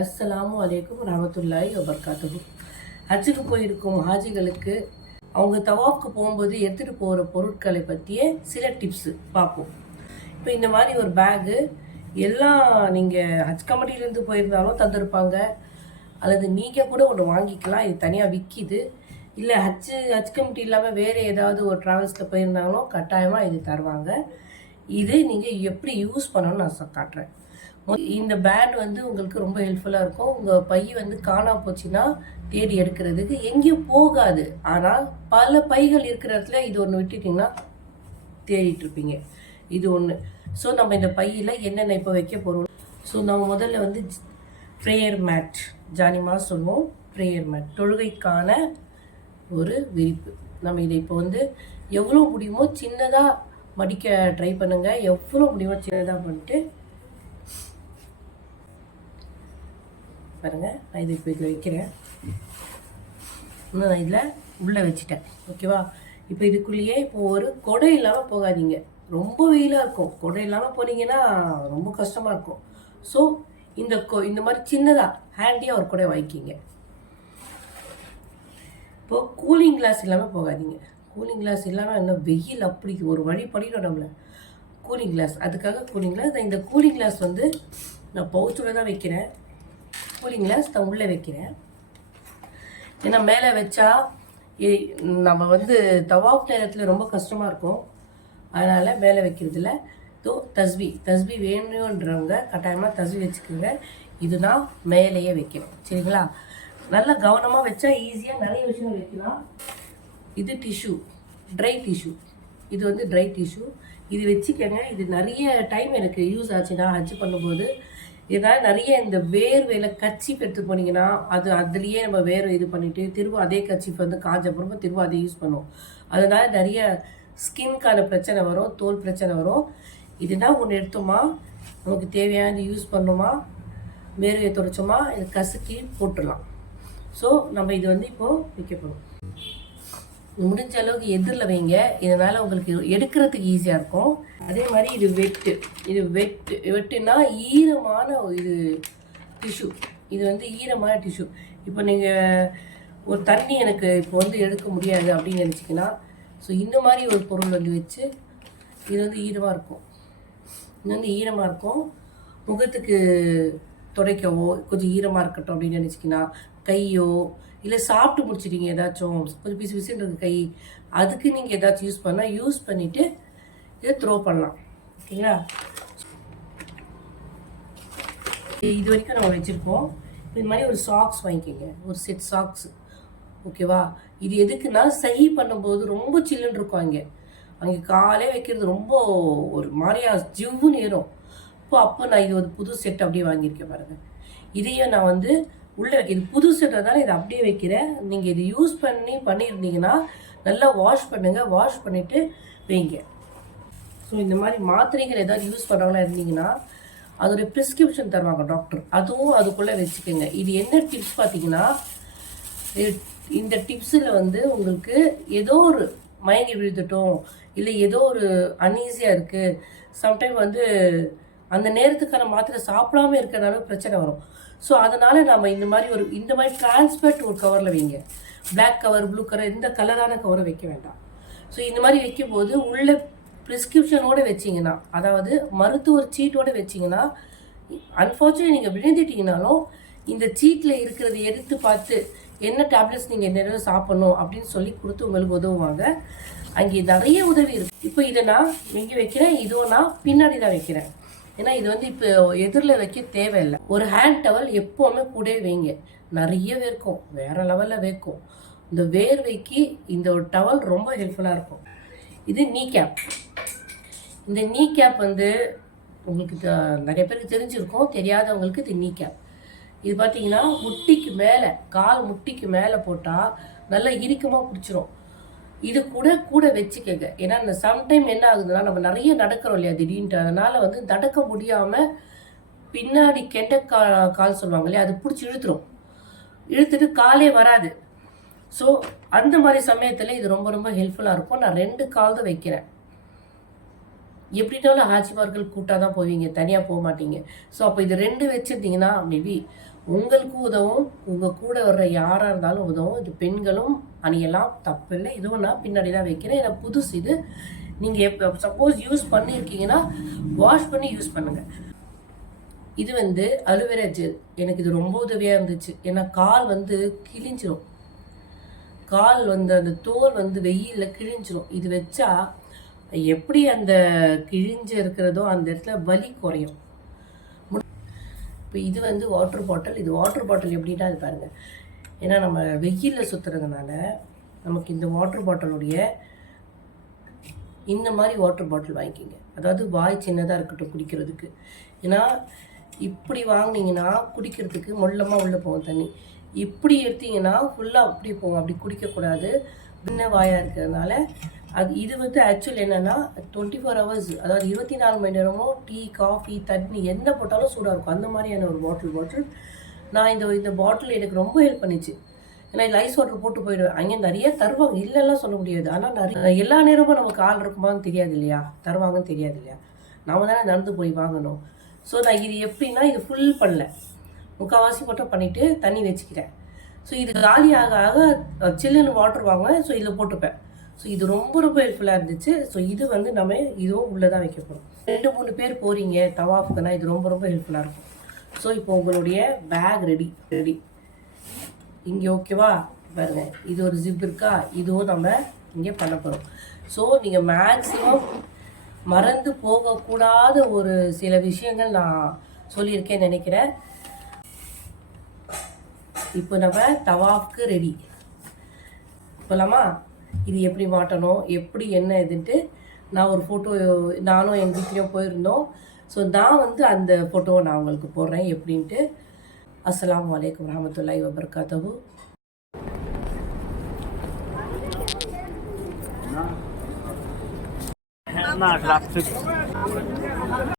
அஸ்ஸலாமு அலைக்கும் ரஹமத்துல்லாஹி வபரகாத்துஹு. ஹஜ்ஜுக்கு போயிருக்கும் ஹாஜிகளுக்கு அவங்க தவாஃப்க்கு போகும்போது எடுத்துகிட்டு போகிற பொருட்களை பற்றிய சில டிப்ஸு பார்ப்போம். இப்போ இந்த மாதிரி ஒரு பேகு எல்லாம் நீங்கள் ஹஜ் கமிட்டிலேருந்து போயிருந்தாலும் தந்திருப்பாங்க, அல்லது நீங்கள் கூட ஒன்று வாங்கிக்கலாம். இது தனியாக விற்கிது. இல்லை ஹஜ் கமிட்டி இல்லாமல் வேறு ஏதாவது ஒரு ட்ராவல்ஸில் போயிருந்தாலும் கட்டாயமாக இது தருவாங்க. இது நீங்கள் எப்படி யூஸ் பண்ணணும்னு நான் காட்டுறேன். இந்த பேட் வந்து உங்களுக்கு ரொம்ப ஹெல்ப்ஃபுல்லாக இருக்கும். உங்கள் பை வந்து காணாம போச்சுன்னா தேடி எடுக்கிறதுக்கு எங்கேயும் போகாது. ஆனால் பல பைகள் இருக்கிற இடத்துல இது ஒன்று விட்டுட்டிங்கன்னா தேடிட்டு இருப்பீங்க. இது ஒன்று. ஸோ நம்ம இந்த பையில் என்னென்ன இப்போ வைக்க போகிறோம். ஸோ நம்ம முதல்ல வந்து ப்ரேயர் மேட், ஜானிமா சொல்லுவோம். ப்ரேயர் மேட் தொழுகைக்கான ஒரு விரிப்பு. நம்ம இதை இப்போ வந்து எவ்வளோ முடியுமோ சின்னதாக மடிக்க ட்ரை பண்ணுங்கள். எவ்வளோ முடியுமோ சின்னதாக பண்ணிட்டு பாருங்கள். நான் இதை இப்போ இதில் வைக்கிறேன். இன்னும் நான் இதில் உள்ளே வச்சுட்டேன். ஓகேவா? இப்போ இதுக்குள்ளேயே இப்போ ஒரு கொடை இல்லாமல் போகாதீங்க. ரொம்ப வெயிலாக இருக்கும். கொடை இல்லாமல் போனீங்கன்னா ரொம்ப கஷ்டமாக இருக்கும். ஸோ இந்த மாதிரி சின்னதாக ஹேண்டியாக ஒரு கொடை வாங்கிக்கிங்க. இப்போது கூலிங் கிளாஸ் இல்லாமல் போகாதீங்க. கூலிங் கிளாஸ் இல்லாமல் இன்னும் வெயில் அப்படி ஒரு வழி பண்ணிடும் நம்மளை. கூலிங் கிளாஸ், அதுக்காக கூலிங் கிளாஸ். இந்த கூலிங் கிளாஸ் வந்து நான் பவுச்சோட தான் வைக்கிறேன். கூலிங் கிளாஸ் நான் உள்ளே வைக்கிறேன். ஏன்னா மேலே வச்சா நம்ம வந்து தவாஃப் நேரத்தில் ரொம்ப கஷ்டமாக இருக்கும். அதனால் மேலே வைக்கிறதில்ல. தஸ்பி வேணுன்றவங்க கட்டாயமாக தஸ்பி வச்சுக்கோங்க. இது நான் மேலேயே வைக்கிறேன். சரிங்களா? நல்லா கவனமாக வச்சா ஈஸியாக நிறைய விஷயம் வைக்கலாம். இது டிஷ்யூ, ட்ரை டிஷ்யூ. இது வந்து ட்ரை டிஷ்யூ. இது வச்சுக்கோங்க. இது நிறைய டைம் எனக்கு யூஸ் ஆச்சுன்னா ஹஜ் பண்ணும்போது ஏதாவது நிறைய இந்த வேர்வையில் கர்ச்சீஃப் எடுத்து போனீங்கன்னா அதுலேயே நம்ம வேர்வை இது பண்ணிவிட்டு திரும்ப அதே கர்ச்சீஃப் வந்து காஞ்ச அப்புறமா திரும்ப அதை யூஸ் பண்ணுவோம். அதனால நிறைய ஸ்கின்கான பிரச்சனை வரும், தோல் பிரச்சனை வரும். இதுதான் ஒன்று எடுத்தோமா, நமக்கு தேவையானது யூஸ் பண்ணோமா, வேர்வையை துடைச்சோமா, இது கசக்கி போட்டுடலாம். ஸோ நம்ம இது வந்து இப்போது வைக்க போகிறோம். முடிஞ்ச அளவுக்கு எதிரில் வைங்க. இதனால் உங்களுக்கு எடுக்கிறதுக்கு ஈஸியாக இருக்கும். அதே மாதிரி இது வெட்டுனா ஈரமான இது டிஷ்யூ. இது வந்து ஈரமான டிஷ்யூ. இப்போ நீங்கள் ஒரு தண்ணி எனக்கு இப்போ வந்து எடுக்க முடியாது அப்படின்னு நினச்சிங்கன்னா, ஸோ இந்த மாதிரி ஒரு பொருள் வந்து வச்சு இது வந்து ஈரமாக இருக்கும். இது வந்து ஈரமாக இருக்கும். முகத்துக்கு துடைக்கவோ கொஞ்சம் ஈரமாக இருக்கட்டும் அப்படின்னு நினச்சிங்கன்னா, கையோ இல்லை சாப்பிட்டு முடிச்சிட்டீங்க ஏதாச்சும் கொஞ்சம் பிசு பிசுன்றது கை, அதுக்கு நீங்கள் ஏதாச்சும் யூஸ் பண்ணிவிட்டு இதை த்ரோ பண்ணலாம். ஓகேங்களா? இது வரைக்கும் நம்ம வச்சுருக்கோம். இது மாதிரி ஒரு சாக்ஸ் வாங்கிக்கோங்க, ஒரு செட் சாக்ஸ். ஓகேவா? இது எதுக்குன்னா சஹி பண்ணும்போது ரொம்ப சில்லுன்னு இருக்கும். அங்கே காலே வைக்கிறது ரொம்ப ஒரு மாதிரியா ஜிவ்வுன்னு ஏறும். அப்போ நான் இது ஒரு புது செட் அப்படியே வாங்கியிருக்கேன் பாருங்கள். இதையும் நான் வந்து உள்ளே இது புது செட்டை தானே இதை அப்படியே வைக்கிறேன். நீங்கள் இது யூஸ் பண்ணியிருந்தீங்கன்னா நல்லா வாஷ் பண்ணுங்கள். வாஷ் பண்ணிவிட்டு வைங்க. ஸோ இந்த மாதிரி மாத்திரைகள் ஏதாவது யூஸ் பண்ணுறவங்களா இருந்தீங்கன்னா அதோடைய ப்ரிஸ்கிரிப்ஷன் தருவாங்க டாக்டர், அதுவும் அதுக்குள்ளே வச்சுக்கோங்க. இது என்ன டிப்ஸ் பார்த்தீங்கன்னா, இந்த டிப்ஸில் வந்து உங்களுக்கு ஏதோ ஒரு மயங்கி விழுந்துட்டோம், இல்லை ஏதோ ஒரு அன்ஈஸியாக இருக்குது, சம்டைம் வந்து அந்த நேரத்துக்கான மாத்திரை சாப்பிடாம இருக்கிறனால பிரச்சனை வரும். ஸோ அதனால் நம்ம இந்த மாதிரி டிரான்ஸ்பரண்ட் ஒரு கவரில் வைங்க. பிளாக் கவர், ப்ளூ கவர், இந்த கலரான கவரை வைக்க வேண்டாம். ஸோ இந்த மாதிரி வைக்கும்போது உள்ள ப்ரிஸ்கிரிப்ஷனோடு வச்சிங்கன்னா, அதாவது மருத்துவர் சீட்டோடு வச்சிங்கன்னா, அன்ஃபார்ச்சுனேட்லி நீங்கள் விழுந்துட்டீங்கனாலும் இந்த சீட்டில் இருக்கிறத எடுத்து பார்த்து என்ன டேப்லெட்ஸ் நீங்கள் என்ன சாப்பிட்ணும் அப்படின்னு சொல்லி கொடுத்து உங்களுக்கு உதவுவாங்க. அங்கே நிறைய உதவி இருக்குது. இப்போ இதை நான் எங்கே வைக்கிறேன், இதுவும் நான் பின்னாடி தான் வைக்கிறேன். ஏன்னா இது வந்து இப்போ எதிரில் வைக்க தேவையில்லை. ஒரு ஹேண்ட் டவல் எப்போவுமே கூட வைங்க. நிறைய வேர்க்கும், வேறு லெவலில் வேர்க்கும். இந்த வேர்வைக்கு இந்த ஒரு டவல் ரொம்ப ஹெல்ப்ஃபுல்லாக இருக்கும். இது நீ கேப். இந்த நீ கேப் வந்து உங்களுக்கு நிறைய பேருக்கு தெரிஞ்சிருக்கும், தெரியாதவங்களுக்கு இது நீ கேப். இது பார்த்தீங்கன்னா முட்டிக்கு மேலே, கால் முட்டிக்கு மேலே போட்டால் நல்லா இறுக்கமாக பிடிச்சிரும். இது கூட வச்சுக்கங்க. ஏன்னா இந்த சம்டைம் என்ன ஆகுதுன்னா, நம்ம நிறைய நடக்கிறோம் இல்லையா திடீர்னு, அதனால் வந்து நடக்க முடியாமல் பின்னாடி கால் சொல்லுவாங்க இல்லையா, அது பிடிச்சி இழுத்துட்டு காலே வராது. ஸோ அந்த மாதிரி சமயத்தில் இது ரொம்ப ரொம்ப ஹெல்ப்ஃபுல்லாக இருக்கும். நான் 2 கால் தான் வைக்கிறேன். எப்படினாலும் ஹாஜிமார்கள் கூட்டாக தான் போவீங்க, தனியாக போக மாட்டீங்க. ஸோ அப்போ இது 2 வச்சுருந்தீங்கன்னா மேபி உங்களுக்கும் உதவும், உங்கள் கூட வர்ற யாராக இருந்தாலும் உதவும். இது பெண்களும் அணியலாம், தப்பு இல்லை. இதுவும் நான் பின்னாடி தான் வைக்கிறேன், ஏன்னா புதுசு இது. நீங்கள் சப்போஸ் யூஸ் பண்ணியிருக்கீங்கன்னா வாஷ் பண்ணி யூஸ் பண்ணுங்கள். இது வந்து அலுவேரா ஜெல். எனக்கு இது ரொம்ப உதவியாக இருந்துச்சு. ஏன்னா கால் வந்து கிழிஞ்சிரும், கால் வந்து அந்த தோல் வந்து வெயிலில் கிழிஞ்சிரும். இது வச்சா எப்படி அந்த கிழிஞ்சு இருக்கிறதோ அந்த இடத்துல வலி குறையும். இப்போ இது வந்து வாட்டர் பாட்டில். இது வாட்டர் பாட்டில் எப்படின்னா அது பாருங்கள், ஏன்னா நம்ம வெயிலில் சுற்றுறதுனால நமக்கு இந்த வாட்டர் பாட்டிலுடைய இந்த மாதிரி வாட்டர் பாட்டில் வாங்கிக்கிங்க. அதாவது வாய் சின்னதாக இருக்கட்டும் குடிக்கிறதுக்கு. ஏன்னா இப்படி வாங்கினீங்கன்னா குடிக்கிறதுக்கு மொல்லமாக உள்ளே போகும் தண்ணி. இப்படி எடுத்தீங்கன்னா ஃபுல்லாக அப்படி போகும், அப்படி குடிக்கக்கூடாது, பின்ன வாயாக இருக்கிறதுனால. இது வந்து ஆக்சுவல் என்னென்னா 24 hours, அதாவது 24 மணி நேரமும் டீ, காஃபி, தண்ணி என்ன போட்டாலும் சூடாக இருக்கும். அந்த மாதிரியான ஒரு பாட்டில். நான் இந்த பாட்டில் எனக்கு ரொம்ப ஹெல்ப் பண்ணிச்சு. ஏன்னா ஐஸ் வாட்டர் போட்டு போயிடுவேன். அங்கே நிறைய தருவாங்க, இல்லைலாம் சொல்ல முடியாது. ஆனால் நிறைய எல்லா நேரமும் நமக்கு ஆள் இருக்குமான்னு தெரியாது இல்லையா, தருவாங்கன்னு தெரியாது இல்லையா, நாம தானே நடந்து போய் வாங்கணும். ஸோ நான் இது எப்படின்னா இது ஃபுல் பண்ணல, முக்கால்வாசி மட்டும் பண்ணிவிட்டு தண்ணி வச்சுக்கிறேன். ஸோ இது காலியாக ஆக சில்லுன்னு வாட்டர் வாங்குவேன். ஸோ இதில் போட்டுப்பேன். ஸோ இது ரொம்ப ரொம்ப ஹெல்ப்ஃபுல்லாக இருந்துச்சு. ஸோ இது வந்து நம்ம இதுவும் உள்ளே தான் வைக்க போகிறோம். 2-3 பேர் போகிறீங்க தவாஃபுக்குன்னா இது ரொம்ப ரொம்ப ஹெல்ப்ஃபுல்லாக இருக்கும். ஸோ இப்போ உங்களுடைய பேக் ரெடி இங்கே, ஓகேவா? பாருங்க, இது ஒரு ஜிப் இருக்கா, இதுவும் நம்ம இங்கே பண்ண போகிறோம். ஸோ நீங்கள் மேக்ஸிமம் மறந்து போகக்கூடாத ஒரு சில விஷயங்கள் நான் சொல்லியிருக்கேன்னு நினைக்கிறேன். இப்போ நம்ம தவாஃப்க்கு ரெடி போகலாமா? இது எப்படி மாட்டணும், எப்படி என்ன இதுன்ட்டு நான் ஒரு ஃபோட்டோ, நானும் எங்கள் வீட்லேயும் போயிருந்தோம். ஸோ நான் வந்து அந்த ஃபோட்டோவை நான் உங்களுக்கு போடுறேன் எப்படின்ட்டு. அஸ்ஸலாமு அலைக்கும் வரஹ்மத்துல்லாஹி வபரகாத்துஹு. Na,